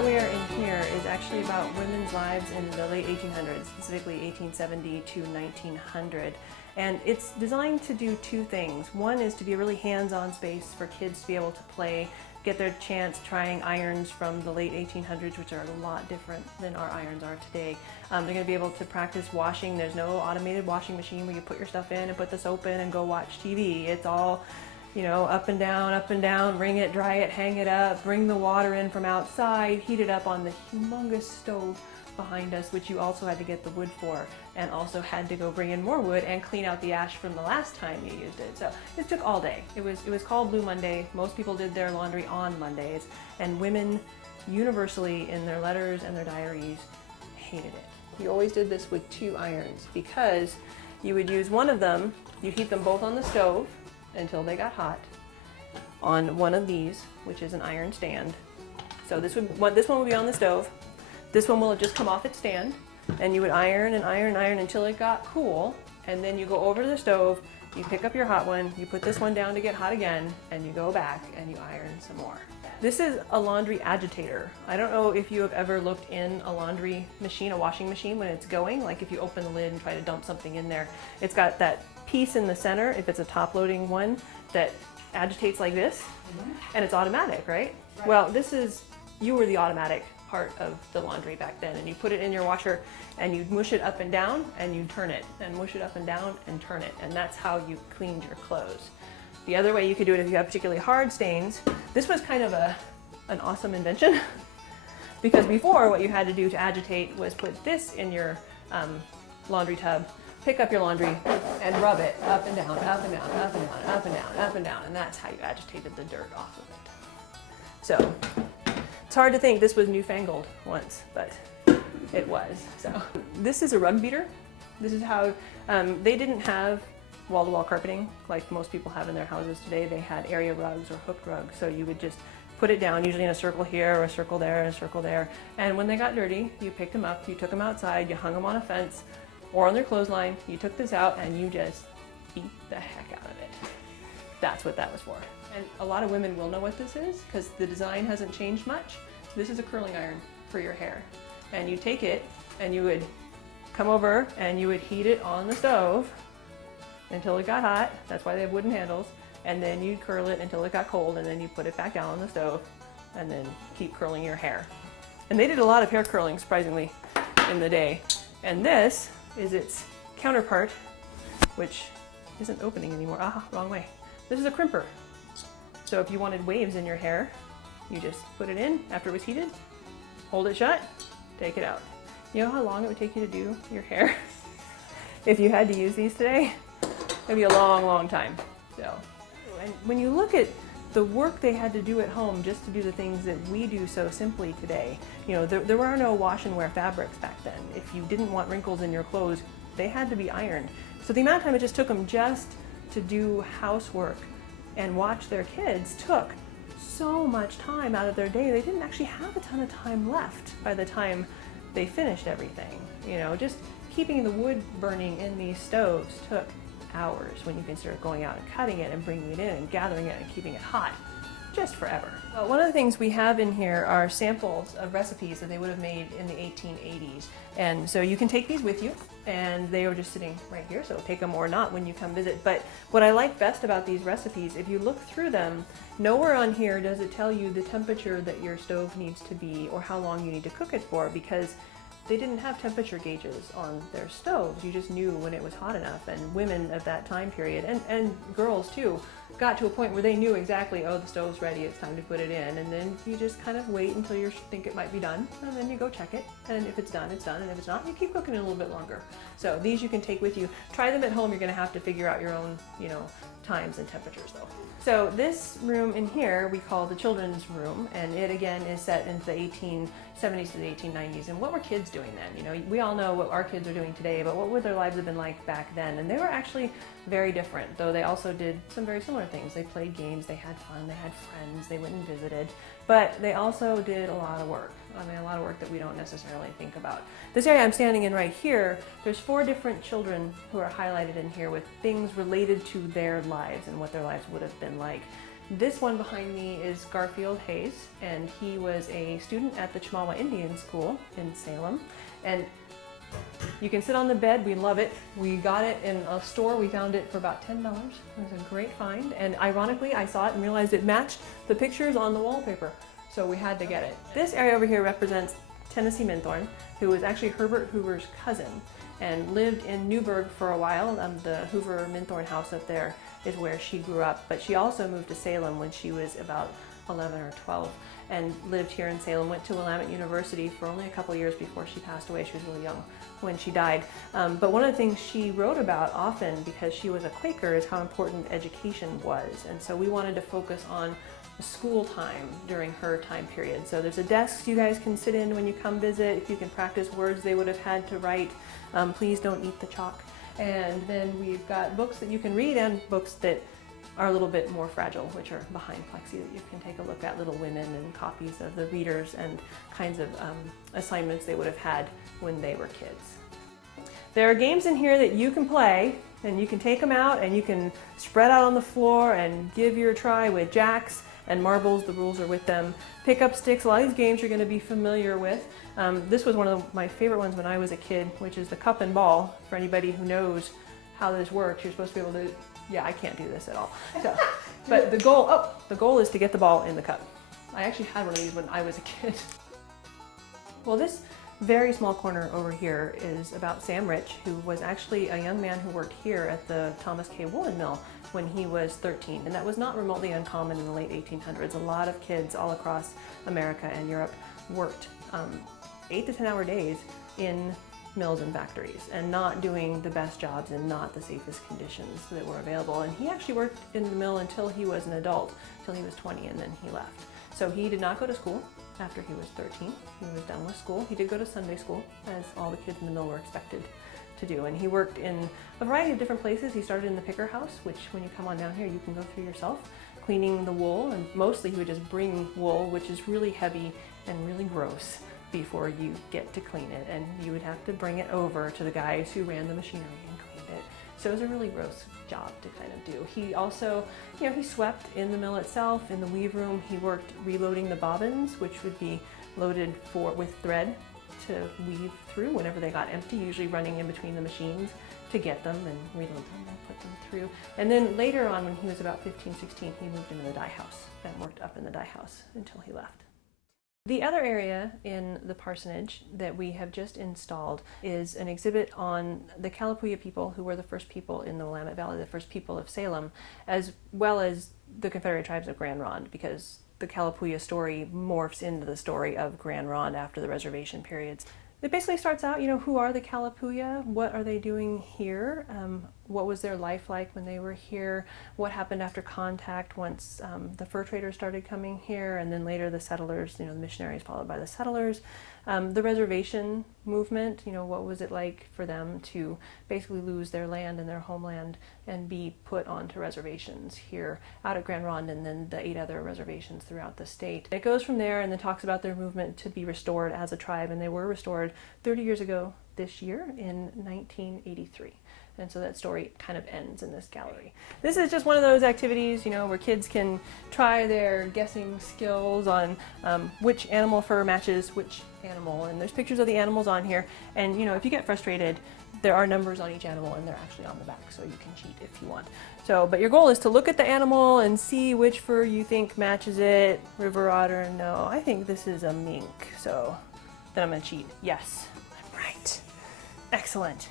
that we are in here is actually about women's lives in the late 1800s, specifically 1870 to 1900. And it's designed to do two things. One is to be a really hands-on space for kids to be able to play, get their chance trying irons from the late 1800s, which are a lot different than our irons are today. They're going to be able to practice washing. There's no automated washing machine where you put your stuff in and put the soap in and go watch TV. It's all, you know, up and down, wring it, dry it, hang it up, bring the water in from outside, heat it up on the humongous stove behind us, which you also had to get the wood for, and also had to go bring in more wood and clean out the ash from the last time you used it. So it took all day. It was called Blue Monday. Most people did their laundry on Mondays, and women universally in their letters and their diaries hated it. You always did this with two irons because you would use one of them, you heat them both on the stove until they got hot on one of these, which is an iron stand. So this one would be on the stove. This one will just come off its stand, and you would iron and iron and iron until it got cool, and then you go over to the stove, you pick up your hot one, you put this one down to get hot again, and you go back and you iron some more. This is a laundry agitator. I don't know if you have ever looked in a laundry machine, a washing machine, when it's going, like if you open the lid and try to dump something in there. It's got that piece in the center, if it's a top-loading one, that agitates like this, and it's automatic, right? Well, you were the automatic part of the laundry back then, and you put it in your washer and you'd mush it up and down and you'd turn it and mush it up and down and turn it, and that's how you cleaned your clothes. The other way you could do it if you have particularly hard stains, this was kind of an awesome invention because before what you had to do to agitate was put this in your laundry tub, pick up your laundry and rub it up and down, up and down, up and down, up and down, up and down, and that's how you agitated the dirt off of it. So it's hard to think this was newfangled once, but it was. So this is a rug beater. This is how they didn't have wall-to-wall carpeting like most people have in their houses today. They had area rugs or hooked rugs, so you would just put it down, usually in a circle here or a circle there and a circle there. And when they got dirty, you picked them up, you took them outside, you hung them on a fence or on their clothesline. You took this out and you just beat the heck out of it. That's what that was for. And a lot of women will know what this is because the design hasn't changed much. This is a curling iron for your hair. And you take it and you would come over and you would heat it on the stove until it got hot. That's why they have wooden handles. And then you'd curl it until it got cold, and then you put it back down on the stove and then keep curling your hair. And they did a lot of hair curling, surprisingly, in the day. And this is its counterpart, which isn't opening anymore. Ah, wrong way. This is a crimper. So if you wanted waves in your hair, you just put it in after it was heated, hold it shut, take it out. You know how long it would take you to do your hair? If you had to use these today, it'd be a long, long time. So, and when you look at the work they had to do at home just to do the things that we do so simply today, you know, there were no wash and wear fabrics back then. If you didn't want wrinkles in your clothes, they had to be ironed. So the amount of time it just took them just to do housework and watch their kids took so much time out of their day. They didn't actually have a ton of time left by the time they finished everything. You know, just keeping the wood burning in these stoves took hours when you consider going out and cutting it and bringing it in and gathering it and keeping it hot just forever. Well, one of the things we have in here are samples of recipes that they would have made in the 1880s. And so you can take these with you, and they are just sitting right here, so take them or not when you come visit. But what I like best about these recipes, if you look through them, nowhere on here does it tell you the temperature that your stove needs to be or how long you need to cook it for, because they didn't have temperature gauges on their stoves. You just knew when it was hot enough, and women of that time period, and girls too, got to a point where they knew exactly, oh, the stove's ready, it's time to put it in, and then you just kind of wait until you think it might be done, and then you go check it, and if it's done, it's done, and if it's not, you keep cooking it a little bit longer. So these you can take with you. Try them at home. You're going to have to figure out your own, you know, times and temperatures though. So this room in here we call the children's room, and it again is set into the 1870s to the 1890s. And what were kids doing then? You know, we all know what our kids are doing today, but what would their lives have been like back then? And they were actually very different, though they also did some very similar things. They played games, they had fun, they had friends, they went and visited, but they also did a lot of work. I mean, a lot of work that we don't necessarily think about. This area I'm standing in right here, there's 4 different children who are highlighted in here with things related to their lives and what their lives would have been like. This one behind me is Garfield Hays, and he was a student at the Chemawa Indian School in Salem. And you can sit on the bed, we love it. We got it in a store, we found it for about $10. It was a great find, and ironically I saw it and realized it matched the pictures on the wallpaper, so we had to get it. This area over here represents Tennessee Minthorn, who was actually Herbert Hoover's cousin and lived in Newburgh for a while. The Hoover Minthorn house up there is where she grew up, but she also moved to Salem when she was about 11 or 12 and lived here in Salem, went to Willamette University for only a couple years before she passed away. She was really young when she died. But one of the things she wrote about often, because she was a Quaker, is how important education was. And so we wanted to focus on school time during her time period. So there's a desk you guys can sit in when you come visit. If you can practice words they would have had to write, please don't eat the chalk. And then we've got books that you can read and books that are a little bit more fragile, which are behind plexi that you can take a look at, Little Women and copies of the readers and kinds of assignments they would have had when they were kids. There are games in here that you can play, and you can take them out and you can spread out on the floor and give your try with jacks and marbles. The rules are with them. Pick up sticks, a lot of these games you're going to be familiar with. This was one of my favorite ones when I was a kid, which is the cup and ball. For anybody who knows how this works, you're supposed to be able to, yeah, I can't do this at all. So, but the goal is to get the ball in the cup. I actually had one of these when I was a kid. Well, this very small corner over here is about Sam Rich, who was actually a young man who worked here at the Thomas K. Woolen Mill when he was 13. And that was not remotely uncommon in the late 1800s. A lot of kids all across America and Europe worked 8 to 10 hour days in mills and factories and not doing the best jobs and not the safest conditions that were available. And he actually worked in the mill until he was an adult, until he was 20, and then he left. So he did not go to school after he was 13. He was done with school. He did go to Sunday school, as all the kids in the mill were expected to do. And he worked in a variety of different places. He started in the picker house, which when you come on down here, you can go through yourself, cleaning the wool. And mostly he would just bring wool, which is really heavy and really gross, before you get to clean it. And you would have to bring it over to the guys who ran the machinery and cleaned it. So it was a really gross job to kind of do. He also, he swept in the mill itself, in the weave room. He worked reloading the bobbins, which would be loaded with thread to weave through whenever they got empty, usually running in between the machines to get them and reload them and put them through. And then later on, when he was about 15, 16, he moved into the dye house and worked up in the dye house until he left. The other area in the parsonage that we have just installed is an exhibit on the Kalapuya people, who were the first people in the Willamette Valley, the first people of Salem, as well as the Confederate tribes of Grand Ronde, because the Kalapuya story morphs into the story of Grand Ronde after the reservation periods. It basically starts out, who are the Kalapuya? What are they doing here? What was their life like when they were here? What happened after contact once the fur traders started coming here, and then later the settlers, the missionaries followed by the settlers. The reservation movement, what was it like for them to basically lose their land and their homeland and be put onto reservations here out at Grand Ronde, and then the 8 other reservations throughout the state. It goes from there and then talks about their movement to be restored as a tribe, and they were restored 30 years ago this year in 1983. And so that story kind of ends in this gallery. This is just one of those activities, where kids can try their guessing skills on which animal fur matches which animal. And there's pictures of the animals on here. And, if you get frustrated, there are numbers on each animal, and they're actually on the back, so you can cheat if you want. So, but your goal is to look at the animal and see which fur you think matches it. River otter, no, I think this is a mink. So then I'm gonna cheat. Yes, I'm right. Excellent.